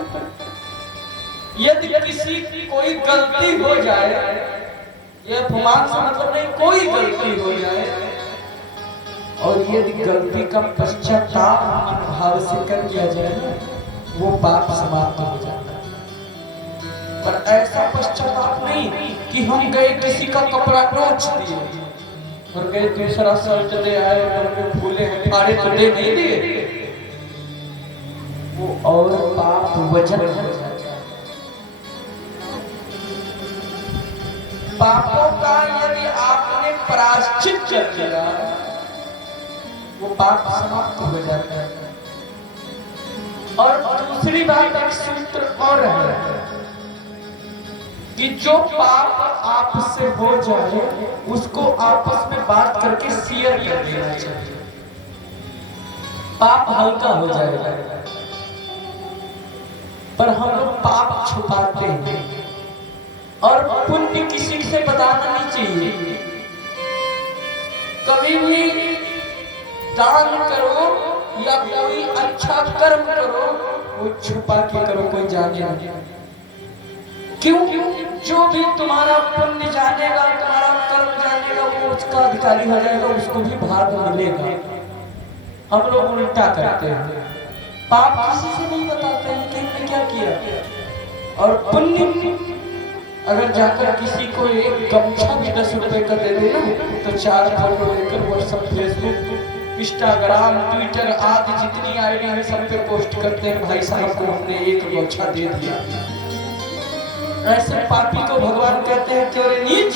यदि किसी की कोई गलती हो जाए, यह अपमान से मतलब नहीं, कोई गलती हो जाए और यदि गलती का पश्चाताप मन भाव से कर दिया जाए, वो पाप समाप्त हो जाता है। पर ऐसा पश्चाताप नहीं कि हम गए किसी का कपड़ा नोच दिए और गए दूसरा शर्ट ले आए और फूले हैं फाड़े तो दे नहीं दिए, वो और पाप वजन हो जाता है। पापों का यदि आपने प्रायश्चित कर दिया, वो पाप समाप्त हो जाता है। और दूसरी बात, एक सूत्र और है कि जो पाप आपसे हो जाए उसको आपस में बात करके शेयर कर देना चाहिए, पाप हल्का हो जाएगा। पर हम लोग पाप छुपाते हैं और पुण्य किसी से बताना नहीं चाहिए। कभी भी दान करो या कोई अच्छा कर्म करो, वो छुपा के करो, कोई जाने नहीं। क्यों? जो भी तुम्हारा पुण्य जानेगा, तुम्हारा कर्म जानेगा, वो उसका अधिकारी हो जाएगा, उसको भी भाग मिलेगा। हम लोग उल्टा करते हैं, पाप किसी से नहीं बताते हैं कि हमने क्या किया। और पुण्य अगर जाकर किसी को एक गमछा भी 10 रुपए का दे देना तो 4 फोटो लेकर व्हाट्सएप, फेसबुक, इंस्टाग्राम, ट्विटर आदि जितनी आईडी है सब पे पोस्ट करते हैं, भाई साहब को हमने एक गमछा दे दिया। ऐसे पापी को भगवान कहते हैं कि अरे नीच,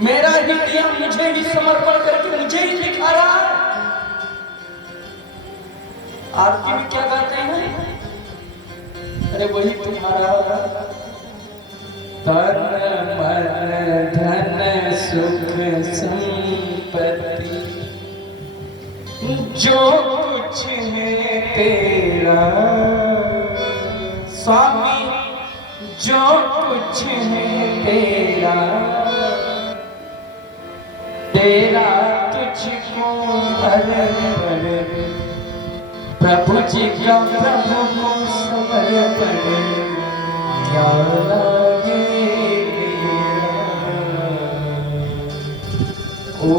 मेरा ही दिया मुझे ही समर्पण करके मुझे ही दिखा रहा है। आरती में क्या कहते हैं? अरे वही तुम्हारा तन मन धन सुख संपत्ति जो कुछ है तेरा स्वामी, जो कुछ है तेरा, तेरा तुझको अर्पण, प्रभु जी का प्रभु को समर्पण, क्या लागे ओ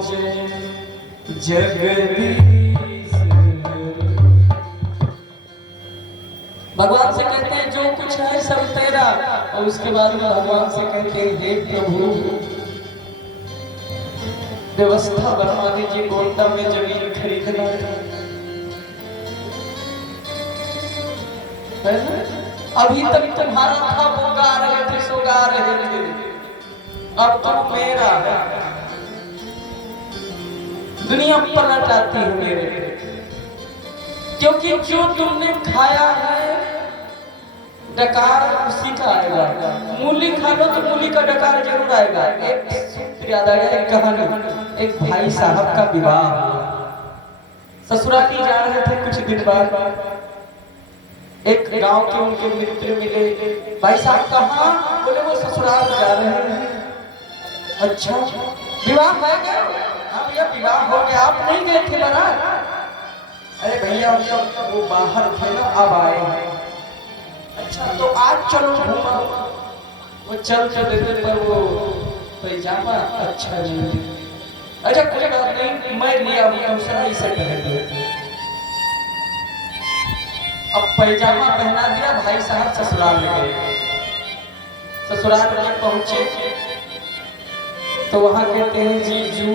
जय जगदीश। भगवान से कहते हैं जो कुछ है सब तेरा, और उसके बाद में भगवान से कहते हैं हे प्रभु व्यवस्था बनवा दीजिए, गोंडा में जमीन खरीदना था। अभी तक तुम्हारा था वो गा रहे थे, सो गा रहे थे, अब तो मेरा है। दुनिया पलट आती है मेरे, क्योंकि जो तुमने खाया है डकार उसी का आएगा। मूली खा लो तो मूली का डकार जरूर आएगा। एक सूत्र याद आ गया, एक कहानी। एक भाई साहब का विवाह, ससुराल जा रहे थे कुछ दिन बाद, एक गांव के उनके मित्र मिले। भाई साहब कहाँ? बोले वो ससुराल जा रहे हैं। अच्छा विवाह है क्या? हाँ भैया विवाह हो गया, आप नहीं गए थे बारात? अरे भैया वो बाहर थे ना, अब आए हैं। अच्छा तो आज चलो घूमा। वो चल देते पर वो पैजामा अच्छा नहीं। अच्छा कोई बात नहीं, मैं लिया दूसरा इसे पहन दो। अब पैजामा पहना दिया, भाई साहब ससुराल में गए। ससुराल में पहुंचे तो वहां कहते हैं जीजू,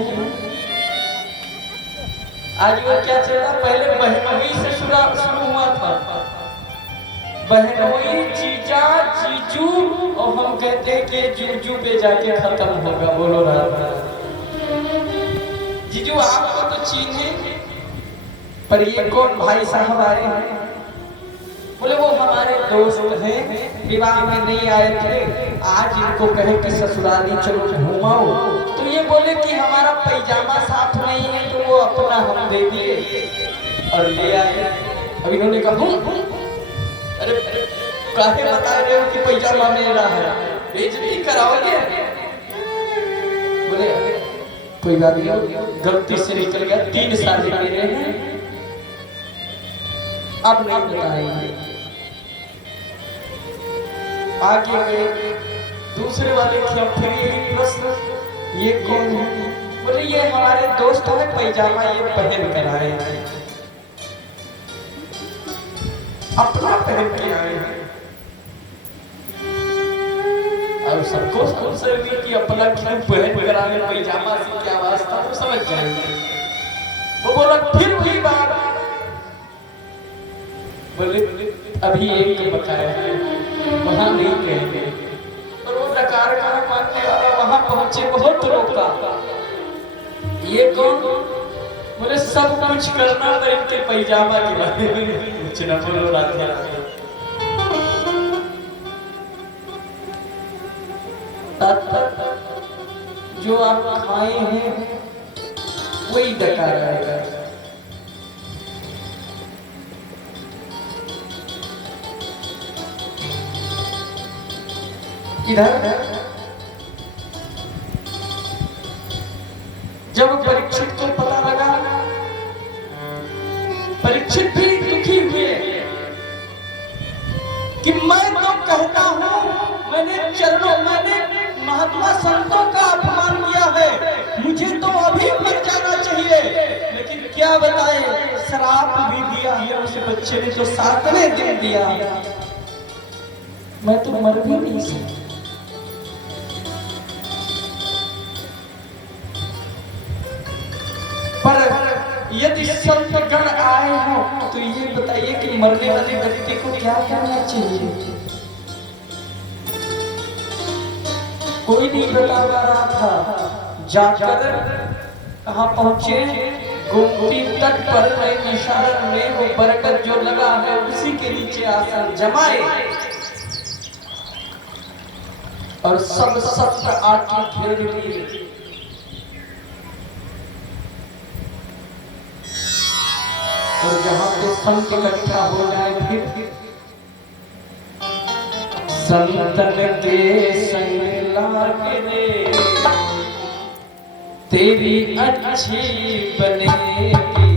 आज वो क्या चल रहा, पहले बहनोई से शुरू हुआ था, बहनोई जीजा जीजू, और हम कहते हैं कि जूजू पे जाके खत्म होगा। बोलो राधा। जीजू आपको तो चीने, पर ये कौन भाई साहब आए हैं? बोले वो हमारे दोस्त हैं, विवाह में नहीं आए थे, आज इनको कहे कि ससुराली चलो घुमाओ। तो ये बोले कि हमारा पैजामा साथ नहीं है, तो वो अपना हम दे दिए और ले आए। अब इन्होंने कहा अरे काहे बता रहे हो कि पैजामा मेरा है, बेइज्जती कराओगे? बोले कोई बात नहीं, गलती से निकल गया, 3 साल मेरे हैं, अब नहीं बताएंगे। आगे गए, दूसरे वाले की फिर यही प्रश्न, ये कौन है? बोले ये हमारे दोस्त है, पैजामा ये पहन कर आए हैं, अपना पहन के आए हैं। और सबको सोचेंगे कि अपना क्यों पहन कर आए, पैजामा से क्या वास्ता, वो समझ जाएंगे। वो बोला फिर वही बात, बोले अभी एक बकाया है, वहां नहीं कहेंगे। और वो डकार का मानने वाला वहां पहुंचे, बहुत रोका। ये कौन? बोले सब कुछ करना तो इनके पैजामा के बारे में पूछना। बोलो राधे राधे। जो आप खाए हैं वही डकार आएगा। इधर जब परीक्षित को पता लगा, परीक्षित भी दुखी हुए कि मैं तो कहता हूं, मैंने महात्मा संतों का अपमान किया है, मुझे तो अभी मर जाना चाहिए, लेकिन क्या बताएं, शराब भी दिया है उस बच्चे ने, तो 7वें दिन दिया, मैं तो मर भी नहीं सकता। पर यदि संत गण आए हो तो ये बताइए कि मरने वाले व्यक्ति को क्या करना चाहिए? कोई नहीं बता पा रहा था। जाकर कहाँ पहुंचे? गोमती तट पर निशान में वो बरगद जो लगा है उसी के नीचे आसन जमाए और सब सत्र आके घेर लिए। और जहाँ पे संत इकट्ठा हो जाए फिर संतन के संग लागे रे तेरी अच्छी बनेगी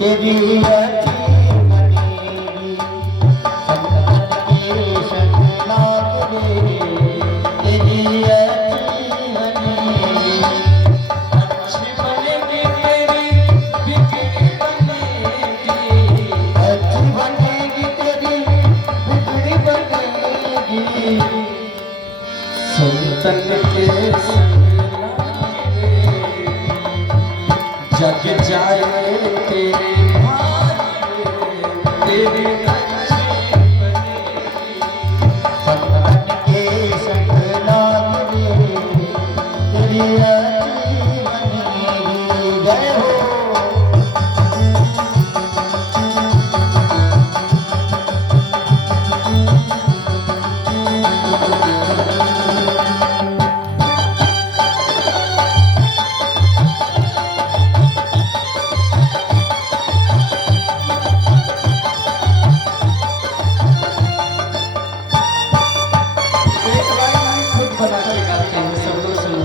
तेरी अच्छी बनेगी संतन के संग लाग रे तेरी अच्छी बनेगी अच्छी बनेगी तेरी बिगड़ी बनेगी अच्छी बनेगी तेरी बिगड़ी बनेगी संतन के संग लागे जग जाए तेरे भाई तेरी अच्छी बनेगी संतन के संग लाग रे तेरी अच्छी बनेगी जय हो एक लाइन हम खुद बना के गाते हैं सब लोग सुनो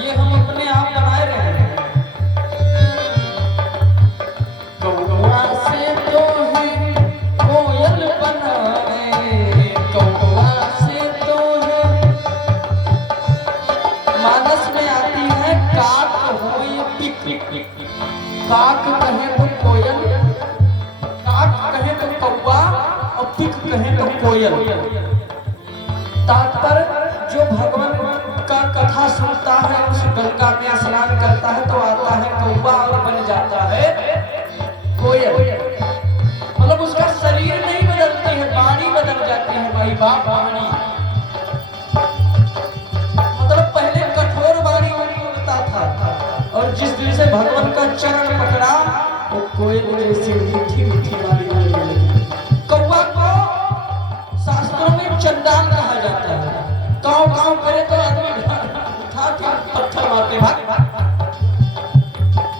ये हम अपने आप बनाए रहे हैं कौवा से तो है कोयल बनाए कौवा से तो है मानस में आती है काक हो ये पिक पिक पिक काक कहे तो कोयल काक कहे तो कौवा और पिक कहे तो कोयल तात्पर्य जो भगवान का कथा सुनता है उस गंगा में स्नान करता है तो आता है कौवा और बन जाता है कोयल मतलब उसका शरीर नहीं बदलती है वाणी बदल जाती है भाई बाप वाणी मतलब पहले कठोर वाणी बोलता था और जिस दिन से भगवान का चरण पकड़ा वो कोयल जैसी मीठी मीठी वाणी बोलने लगी कौवा को शास्त्रों में चंडाल कहा जाता है काव काव करे तो आदमी उठा के पत्थर मारते भाग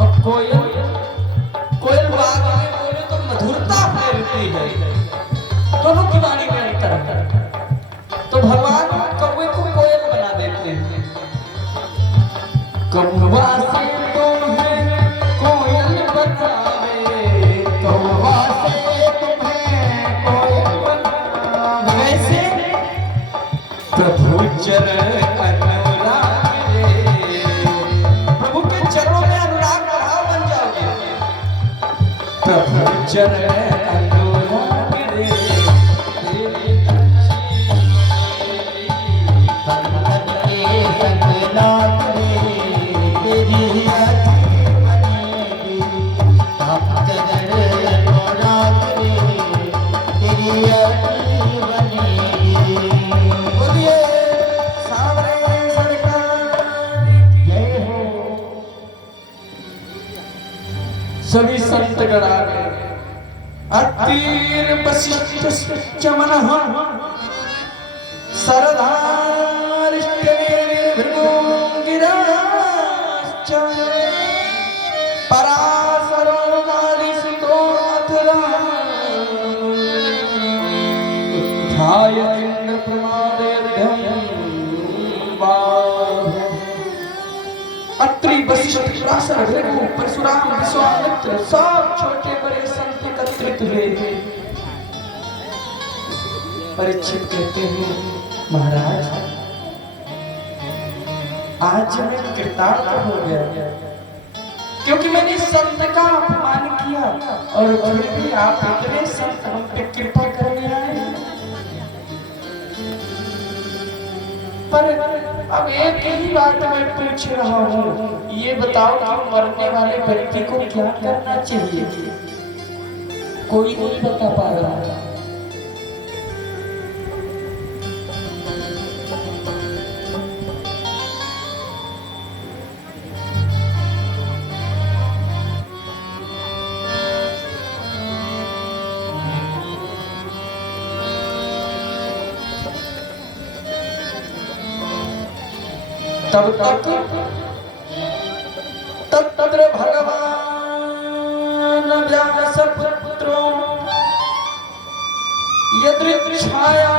और कोयल कोयल बाग में बोले तो मधुरता फैलती है दोनों की वाणी में अंतर है तो भगवान कौवे को कोयल बना देते हैं कौवा से तो है कोयल बनावे कौवा से तुम्हें कोयल बनावे वैसे प्रभु चरण अनुराग रे प्रभु के चरणों में अनुराग भाव बन जाओगे प्रभु चरण अनुराग रे तेरी अच्छी संतन के संग लाग रे तेरी अच्छी बनेगी भक्त जन को राग रे तेरी अच्छी बनेगी बोलिए सावरे सरकार की जय हो सभी संत गण आ गए अतीर वशिष्ठ चमन सरदारिष्ट गिराश्च पराशरोगादिसुतोऽथरा उत्थाय इंद्र प्रमादेभ्यं बाह्यम् अत्रि वशिष्ठ पराशर भृगु परशुराम विश्वामित्र सब छोटे बड़े संत एकत्रित हुए परीक्षित कहते हैं महाराज आज मैं कृतार्थ हो गया क्योंकि मैंने संत का अपमान किया और फिर भी आप इतने संत हम पे कृपा करने आए पर अब एक ही बात मैं पूछ रहा हूँ ये बताओ कि मरने वाले व्यक्ति को क्या करना चाहिए कोई नहीं बता पा रहा है तब तक तत्र भगवान व्यासपुत्रो यदृच्छाया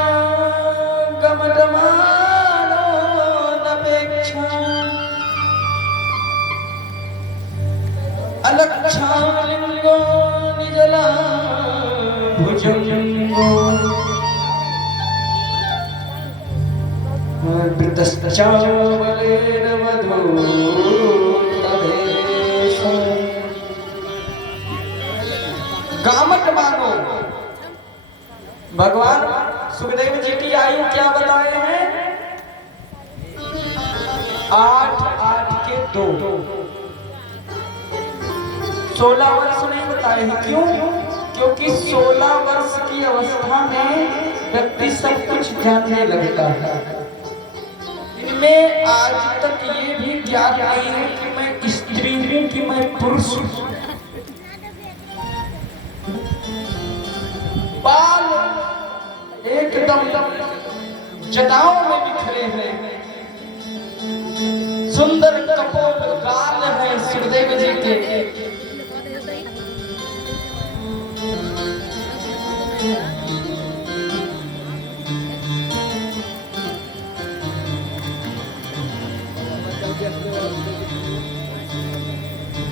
गमगमानो नपेक्षा अलक्षालिंगो निजला भुजंगो वृतश्चावलेन वधूतवेशं गामट मानो। भगवान सुखदेव जी की आयु क्या बताए हैं? 8 8 के 2 16 वर्ष नहीं बताए हैं। क्यों? क्योंकि 16 वर्ष की अवस्था में व्यक्ति सब कुछ जानने लगता है। इनमें आज तक ये भी ज्ञान नहीं है कि मैं स्त्री हूं कि मैं पुरुष हूं। बाल एकदम जटाओं में बिखरे हैं, सुंदर कपोल गाल है सुखदेव जी के।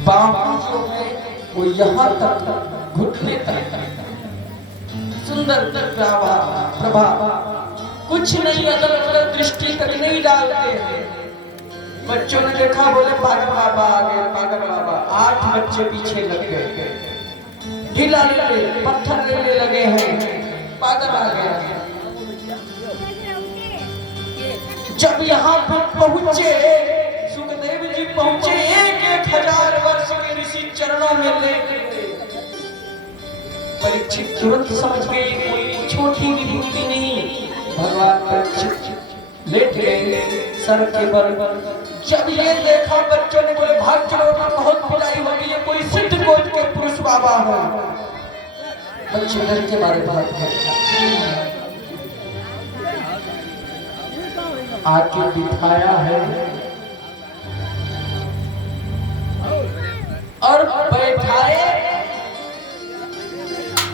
बाहों जो है वो यहाँ तक घुटने तक सुंदर प्रभा कुछ नहीं, अगर दृष्टि तक नहीं डालते हैं। बच्चों ने देखा, बोले पागल बाबा आ गए, पागल बाबा। 8 बच्चे पीछे लग गए, ढीला ले पत्थर लेने लगे हैं, पागल आ गया। जब यहाँ पर पहुंचे सुखदेव जी पहुंचे, 1,000 वर्ष के ऋषि चरणों में लेटे। परीक्षित तुरंत समझ गए कोई छोटी विभूति नहीं। भगवान परीक्षित लेट गए सर के बल। जब ये देखा बच्चों ने बोले भाग चलो, बहुत पिटाई होगी, ये कोई सिद्ध कोट के पुरुष बाबा है। बच्चे डर के मारे भाग गए। आके बिठाया है और बैठाए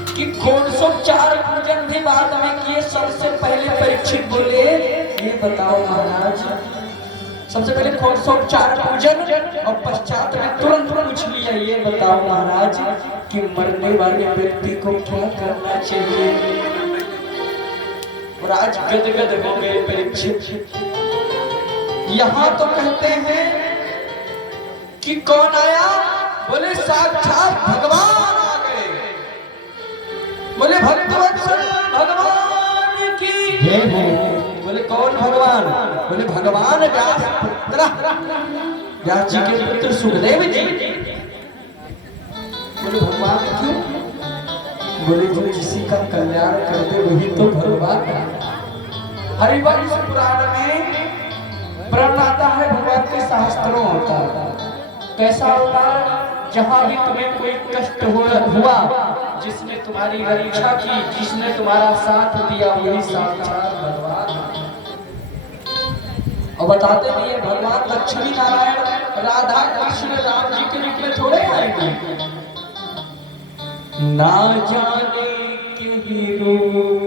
कि कौनसोपचार पूजन भी बाद में किए। सबसे पहले परीक्षित बोले, ये बताओ महाराज, सबसे पहले कौनसोपचार पूजन और पश्चात में तुरंत पूछ लिया, ये बताओ महाराज कि मरने वाले व्यक्ति को क्या करना चाहिए। और आज गदगद हो गए परीक्षित। यहाँ तो कहते हैं कि कौन आया? बोले साक्षात भगवान आ गए। बोले भक्तवत्सल भगवान की जय हो। बोले कौन भगवान? बोले भगवान व्यास पुत्र, व्यास जी के पुत्र सुखदेव जी। बोले भगवान क्यों? बोले जो किसी का कल्याण कर दे वही तो भगवान है। हरिवंश पुराण में प्रण आता है, भगवान के शास्त्रों होता है। कैसा होता है? जहां भी तुम्हें कोई कष्ट हुआ, जिसने तुम्हारी रक्षा की, जिसने तुम्हारा साथ दिया, वही साक्षात भगवान। और बताते भी है भगवान लक्ष्मी नारायण राधा कृष्ण राम जी के रूप में थोड़े आएंगे। ना जाने के रूप